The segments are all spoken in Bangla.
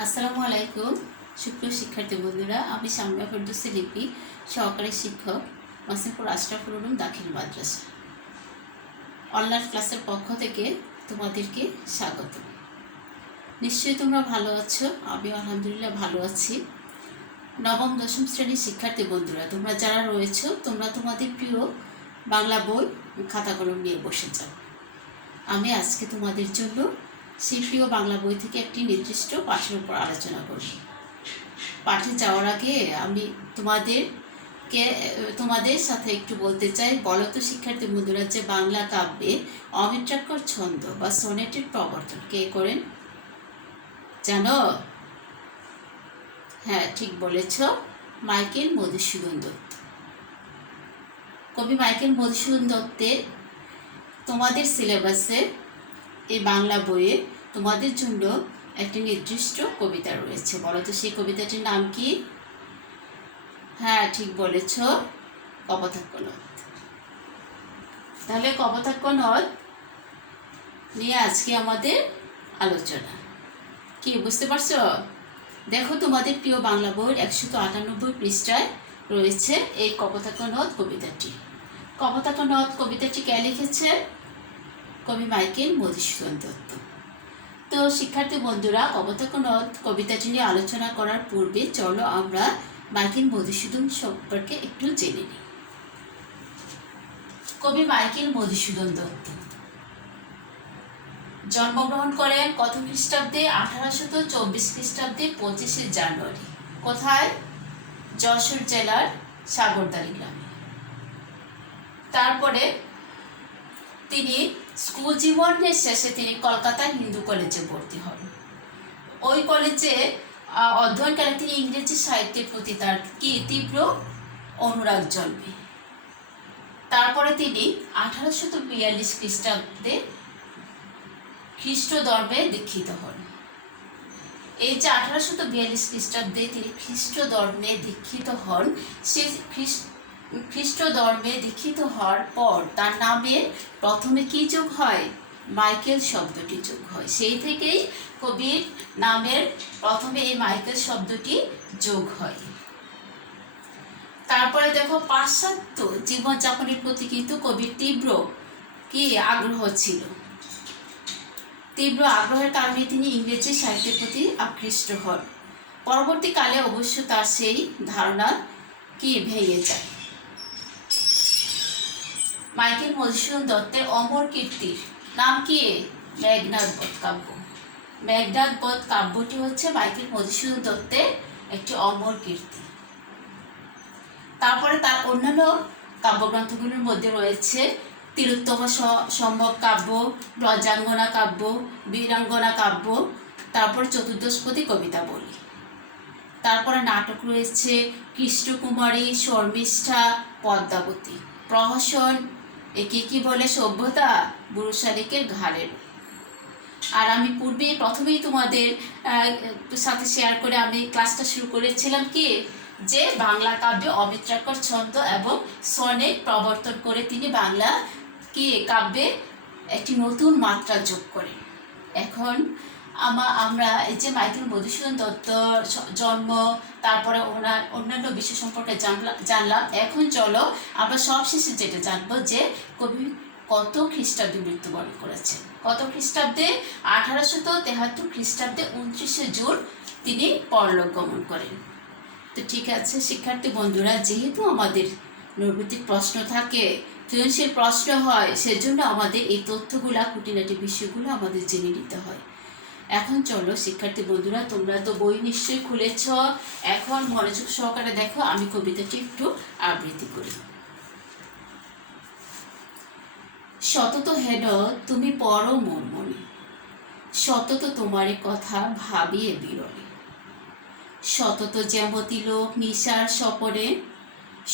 আসসালামু আলাইকুম সুপ্রিয় শিক্ষার্থী বন্ধুরা, আমি সামিয়া ফেরদৌসী লিপি, সহকারী শিক্ষক, মাসিমপুর আশরাফুল উলুম দাখিল মাদ্রাসা। অনলাইন ক্লাসের পক্ষ থেকে তোমাদেরকে স্বাগত। নিশ্চয়ই তোমরা ভালো আছো, আমিও আলহামদুলিল্লাহ ভালো আছি। নবম দশম শ্রেণীর শিক্ষার্থী বন্ধুরা, তোমরা যারা রয়েছো, তোমরা তোমাদের প্রিয় বাংলা বই খাতা কলম নিয়ে বসে যাও। আমি আজকে তোমাদের জন্য সেই প্রিয় বাংলা বই থেকে একটি নির্দিষ্ট পাঠের উপর আলোচনা করি। পাঠে যাওয়ার আগে আমি তোমাদের সাথে একটু বলতে চাই, বলো তো শিক্ষার্থী বন্ধুরা, যে বাংলা কাব্যে অমিত্রাক্ষর ছন্দ বা সনেটের প্রবর্তন কে করেন জানো? হ্যাঁ, ঠিক বলেছ, মাইকেল মধুসূদন দত্ত। কবি মাইকেল মধুসূদন দত্তের তোমাদের সিলেবাসে এই বাংলা বইয়ে তোমাদের জন্য একটি নির্দিষ্ট কবিতা রয়েছে। বলো তো সেই কবিতাটির নাম কি? হ্যাঁ, ঠিক বলেছ, কপোতাক্ষ নদ। তাহলে কপোতাক্ষ নদ নিয়ে আজকে আমাদের আলোচনা। কি বুঝতে পারছো? দেখো, তোমাদের প্রিয় বাংলা বইয়ের 198 পৃষ্ঠায় রয়েছে এই কপোতাক্ষ নদ কবিতাটি। কপোতাক্ষ নদ কবিতাটি কে লিখেছে? কবি মাইকেল মধুসূদন দত্ত। তো শিক্ষার্থী বন্ধুরা, কপোতাক্ষ নদ কবিতাটি নিয়ে আলোচনা করার পূর্বে চলো আমরা মাইকেল মধুসূদন সম্পর্কে একটু জেনে নিই। কবি মাইকেল মধুসূদন দত্ত জন্মগ্রহণ করেন কত খ্রিস্টাব্দে? 1824 খ্রিস্টাব্দে 25শে জানুয়ারি। কোথায়? যশোর জেলার সাগরদাড়ি গ্রামে। তারপরে তিনি স্কুল জীবনের শেষে তিনি কলকাতার হিন্দু কলেজে ভর্তি হন। ওই কলেজে অধ্যয়নকালে তিনি ইংরেজি সাহিত্যের প্রতি তার তীব্র অনুরাগ জন্মে। তারপরে তিনি 1842 খ্রিস্টাব্দে খ্রিস্ট ধর্মে দীক্ষিত হন। এই যে 1842 খ্রিস্টাব্দে তিনি খ্রিস্ট ধর্মে দীক্ষিত হন, সে খ্রিস্ট ধর্মে দীক্ষিত হওয়ার পর তার নামে প্রথমে কি যোগ হয়? মাইকেল শব্দটি যোগ হয়। সেই থেকেই কবির নামের প্রথমে এই মাইকেল শব্দটি যোগ হয়। তারপরে দেখো, পাশ্চাত্য জীবনযাপনের প্রতি কিন্তু কবির তীব্র আগ্রহ ছিল। তীব্র আগ্রহের কারণে তিনি ইংরেজি সাহিত্যের প্রতি আকৃষ্ট হন। পরবর্তীকালে অবশ্য তার সেই ধারণা ভেঙে যায়। মাইকেল মধুসূদন দত্তের অমর কীর্তির নাম কি? মেঘনাদ বধ কাব্য। মেঘনাদ বধ কাব্যটি হচ্ছে মাইকেল মধুসূদন দত্তের একটি অমর কীর্তি। তারপরে তার অন্যান্য কাব্যগ্রন্থগুলোর মধ্যে রয়েছে তিলোত্তম সম্ভব কাব্য, ব্রজাঙ্গনা কাব্য, বীরাঙ্গনা কাব্য, তারপর চতুর্দশপদী কবিতাবলী। তারপরে নাটক রয়েছে কৃষ্ণকুমারী, শর্মিষ্ঠা, পদ্মাবতী, প্রহসন, একে কি বলে সভ্যতা, বুড়ো শালিকের ঘাড়ের। আর আমি প্রথমেই তোমাদের সাথে শেয়ার করে আমি ক্লাসটা শুরু করেছিলাম কি, যে বাংলা কাব্যে অমিত্রাক্ষর ছন্দ এবং সনেট প্রবর্তন করে তিনি বাংলা কাব্যে একটি নতুন মাত্রা যোগ করেন। এখন আমরা এই যে মাইকেল মধুসূদন দত্তর জন্ম, তারপরে ওনার অন্যান্য বিষয় সম্পর্কে জানলাম। এখন চলো আমরা সবশেষে যেটা জানবো, যে কবি কত খ্রিস্টাব্দে মৃত্যুবরণ করেছেন। কত খ্রিস্টাব্দে? 1873 খ্রিস্টাব্দে 29শে জুন তিনি পরলোক গমন করেন। তো ঠিক আছে শিক্ষার্থী বন্ধুরা, যেহেতু আমাদের নৈর্ব্যক্তিক প্রশ্ন থাকে, সৃজনশীল প্রশ্ন হয়, সেজন্য আমাদের এই তথ্যগুলা, খুঁটিনাটি বিষয়গুলো আমাদের জেনে নিতে হয়। এখন চলো শিক্ষার্থী বন্ধুরা, তোমরা তো বই নিশ্চয়ই খুলেছ, এখন মনোযোগ সহকারে দেখো, আমি কবিতাটি একটু আবৃত্তি করি। সতত হেন তুমি পর মনমনে, সতত তোমারে কথা ভাবিয়ে বিরলে, সতত জ্যামতি লোক নিশার সপরে,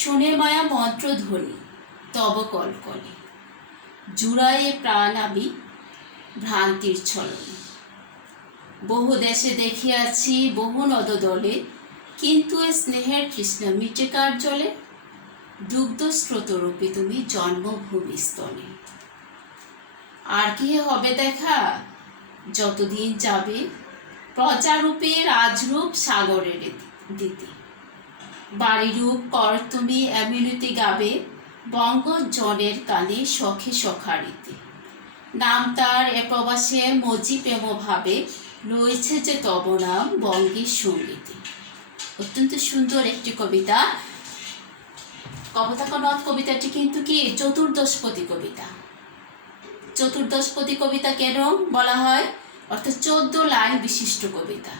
শুনে মায়া মন্ত্রধ্বনি তব কলকলে, জুড়াইয়ে প্রাণ আমি ভ্রান্তির ছলনে, বহু দেশে দেখিয়াছি বহু নদদলে, কিন্তু এ স্নেহের তৃষ্ণা মিটে কার জলে, দুগ্ধ স্রোতরূপে তুমি জন্মভূমি স্তনে। আর কি হবে দেখা? যতদিন যাবে প্রজারূপে রাজরূপ সাগরের দিতে, বাড়িরূপ কর তুমি এমিলিতে গাবে, বঙ্গ জনের কানে সখে সখারিতে, নাম তার এ প্রবাসে মজি প্রেম ভাবে, রয়েছে যে তব নাম বঙ্গের সঙ্গীতে। অত্যন্ত সুন্দর একটি কবিতা। কপোতাক্ষ নদ কবিতাটি কিন্তু কি চতুর্দশপদী কবিতা। চতুর্দশপদী কবিতা কেন বলা হয়? অর্থাৎ 14 লাইন বিশিষ্ট কবিতা।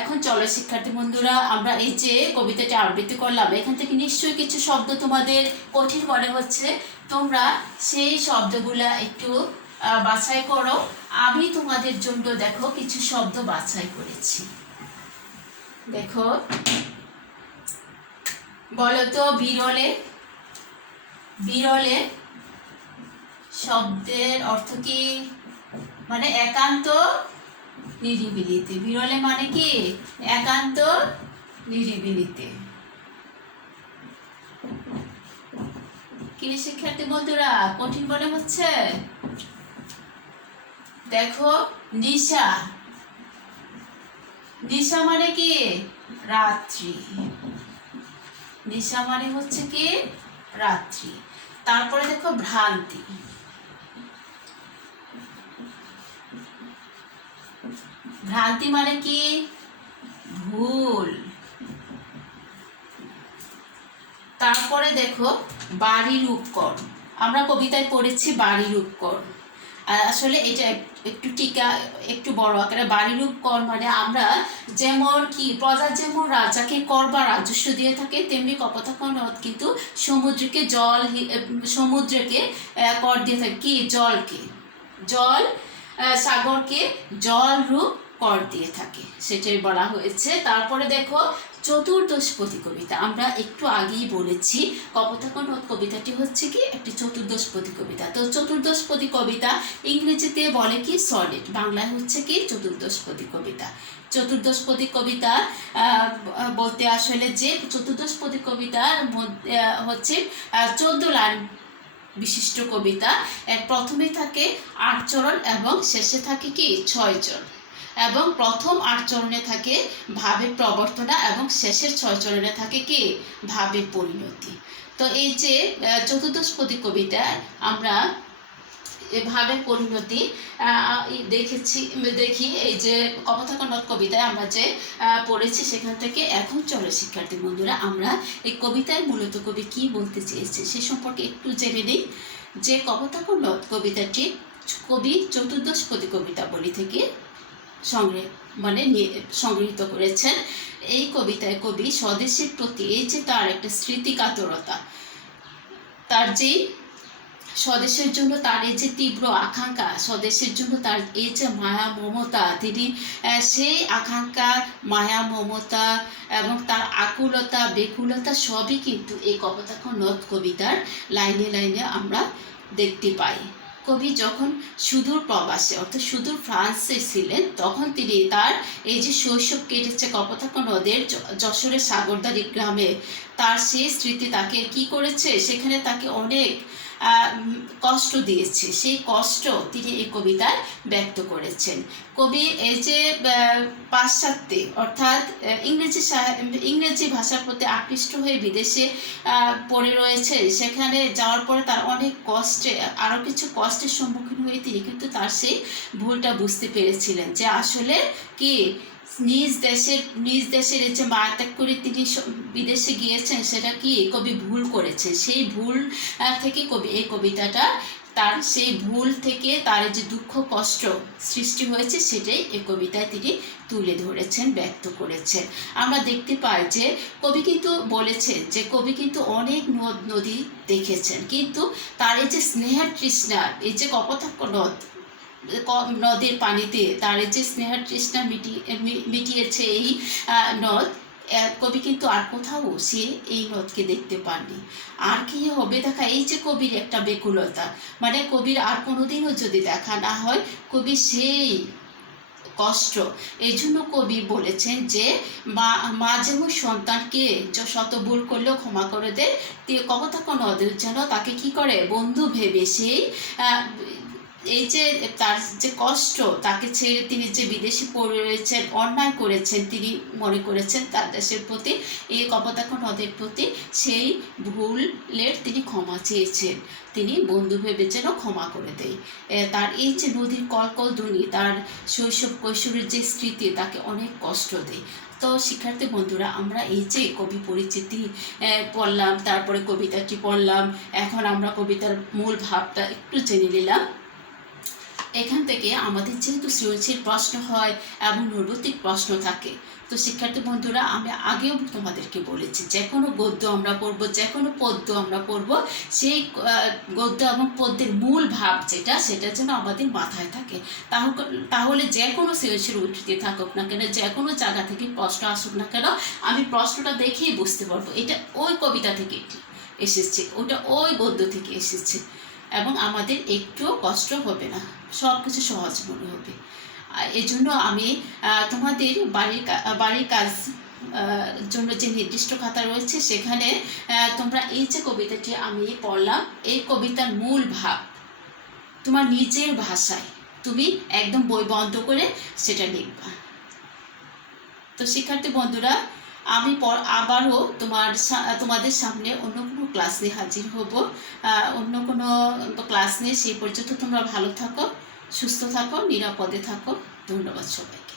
এখন চলো শিক্ষার্থী বন্ধুরা, আমরা এই যে কবিতাটি আবৃত্তি করলাম, এখান থেকে নিশ্চয়ই কিছু শব্দ তোমাদের কঠিন মনে হচ্ছে। তোমরা সেই শব্দগুলা একটু বাছাই করো। আমি তোমাদের জন্য দেখো কিছু শব্দ বাছাই করেছি। দেখো, বলো তো বিরলে। বিরলে শব্দের অর্থ কি? মানে একান্ত নিরিবিলিতে। বিরলে মানে কি? একান্ত নিরিবিলিতে। কি শিক্ষার্থী বন্ধুরা, কঠিন মনে হচ্ছে? দেখো, নিশা। নিশা মানে কি? রাত্রি। নিশা মানে হচ্ছে কি? রাত্রি। তারপরে দেখো ভ্রান্তি। ভ্রান্তি মানে কি? ভুল। তারপরে দেখো বাড়ির উপকর। আমরা কবিতায় পড়েছি বাড়ির উপকর। আসলে এটা একটু টিকা একটু বড় আকারে। বাড়ির উপকর মানে আমরা যেমন কি প্রজার যেমন রাজাকে কর বা রাজস্ব দিয়ে থাকে, তেমনি কপোতাক্ষ নদ কিন্তু সমুদ্রকে কর দিয়ে থাকে। কি? জলকে। জল, সাগরকে জল রূপ কর দিয়ে থাকে, সেটাই বলা হয়েছে। তারপরে দেখো চতুর্দশপদী কবিতা। আমরা একটু আগেই বলেছি কপোতাক্ষ নদ কবিতাটি হচ্ছে কি একটি চতুর্দশপদী কবিতা। তো চতুর্দশপদী কবিতা ইংরেজিতে বলে কি সনেট, বাংলায় হচ্ছে কি চতুর্দশপদী কবিতা। চতুর্দশপদী কবিতা বলতে আসলে যে চতুর্দশপদী কবিতার হচ্ছে 14 লাইন বিশিষ্ট কবিতা। প্রথমে থাকে 8 চরণ এবং শেষে থাকে কি 6 চরণ, এবং প্রথম 8 চরণে থাকে ভাবের প্রবর্তনা এবং শেষের 6 চরণে থাকে কি ভাবের পরিণতি। তো এই যে চতুর্দশপদী কবিতায় আমরা ভাবের পরিণতি দেখি এই যে কপোতাক্ষ নদ কবিতায় আমরা যে পড়েছি সেখান থেকে। এখন চলো শিক্ষার্থী বন্ধুরা, আমরা এই কবিতায় মূলত কবি কি বলতে চেয়েছে সে সম্পর্কে একটু জেনে নিই। যে কপোতাক্ষ নদ কবিতাটি কবি চতুর্দশপদী কবিতাবলী থেকে সংগৃহীত করেছেন। এই কবিতায় কবি স্বদেশের প্রতি এই যে তার একটা স্মৃতিকাতরতা, তার যে স্বদেশের জন্য তার এই যে তীব্র আকাঙ্ক্ষা, স্বদেশের জন্য তার এই যে মায়া মমতা, তিনি সেই আকাঙ্ক্ষা, মায়া মমতা এবং তার আকুলতা বেকুলতা সবই কিন্তু এই কপোতাক্ষ নদ কবিতার লাইনে লাইনে আমরা দেখতে পাই। কবি যখন সুদূর প্রবাসে অর্থাৎ সুদূর ফ্রান্সে ছিলেন, তখন তিনি তার এই যে শৈশব কেটেছে কপোতাক্ষ নদের যশোরের সাগরদাড়ি গ্রামে, তার সেই স্মৃতি তাকে কি করেছে, সেখানে তাকে অনেক কষ্ট দিয়েছে। সেই কষ্ট তিনি এই কবিতায় ব্যক্ত করেছেন। কবি এই যে পাশ্চাত্যে অর্থাৎ ইংরেজি ভাষার প্রতি আকৃষ্ট হয়ে বিদেশে পড়ে রয়েছে, সেখানে যাওয়ার পরে তার অনেক কষ্টে আরও কিছু কষ্টের সম্মুখীন হয়ে তিনি কিন্তু তার সেই ভুলটা বুঝতে পেরেছিলেন যে আসলে কি নিজ দেশের এই যে মায়া ত্যাগ করে তিনি বিদেশে গিয়েছেন, সেটা কি কবি ভুল করেছে। সেই ভুল থেকে কবি এই কবিতাটা তার সেই ভুল থেকে তার যে দুঃখ কষ্ট সৃষ্টি হয়েছে সেটাই এই কবিতায় তিনি তুলে ধরেছেন, ব্যক্ত করেছেন। আমরা দেখতে পাই যে কবি কিন্তু বলেছেন যে কবি কিন্তু অনেক নদ নদী দেখেছেন, কিন্তু তার এই যে স্নেহের তৃষ্ণা, এই যে কপোতাক্ষ নদের পানিতে তার যে স্নেহের তৃষ্ণা মিটিয়েছে এই নদ, কবি কিন্তু আর কোথাও সে এই নদকে দেখতে পাননি। আর কি হবে দেখা, এই যে কবির একটা বেকুলতা, মানে কবির আর কোনোদিনও যদি দেখা না হয় কবি সেই কষ্ট, এই জন্য কবি বলেছেন যে মা যেমন সন্তানকে শত ভুল করলেও ক্ষমা করে দেয়, কপোতাক্ষ নদের যেন তাকে কি করে বন্ধু ভেবে সেই এই যে তার যে কষ্ট, তাকে ছেড়ে তিনি যে বিদেশে পড়ে রয়েছেন, অন্যায় করেছেন, তিনি মনে করেছেন তার দেশের প্রতি, এই কপোতাক্ষ নদের প্রতি, সেই ভুলের তিনি ক্ষমা চেয়েছেন। তিনি বন্ধু ভেবে যেন ক্ষমা করে দেয়। তার এই যে নদীর কলকলধ্বনি, তার শৈশব কৈশোরের যে স্মৃতি তাকে অনেক কষ্ট দেয়। তো শিক্ষার্থী বন্ধুরা, আমরা এই যে কবি পরিচিতি পড়লাম, তারপরে কবিতাটি পড়লাম, এখন আমরা কবিতার মূল ভাবটা একটু জেনে নিলাম। এখান থেকে আমাদের যেহেতু সৃজনশীল প্রশ্ন হয় এবং নৈর্ব্যক্তিক প্রশ্ন থাকে, তো শিক্ষার্থী বন্ধুরা, আমি আগেও তোমাদেরকে বলেছি, যে কোনো গদ্য আমরা পড়বো, যে কোনো পদ্য আমরা পড়বো, সেই গদ্য এবং পদ্যের মূল ভাব যেটা, সেটা যেন আমাদের মাথায় থাকে। তাহলে যে কোনো সৃজনশীল উদ্ধৃতি থাকুক না কেন, যে কোনো জায়গা থেকে প্রশ্ন আসুক না কেন, আমি প্রশ্নটা দেখেই বুঝতে পারবো এটা ওই কবিতা থেকে এসেছে, ওটা ওই গদ্য থেকে এসেছে, এবং আমাদের একটুও কষ্ট হবে না, সব কিছু সহজ মনে হবে। এজন্য আমি তোমাদের বাড়ির কাজ জন্য যে নির্দিষ্ট খাতা রয়েছে, সেখানে তোমরা এই যে কবিতাটি আমি পড়লাম, এই কবিতার মূল ভাব তোমার নিজের ভাষায় তুমি একদম বই বন্ধ করে সেটা লিখবা। তো শিক্ষার্থী বন্ধুরা, আমি আবারও তোমাদের সামনে অন্য কোনো ক্লাস নিয়ে হাজির হব, অন্য কোনো ক্লাস নিয়ে। সেই পর্যন্ত তোমরা ভালো থাকো, সুস্থ থাকো, নিরাপদে থাকো। ধন্যবাদ সবাইকে।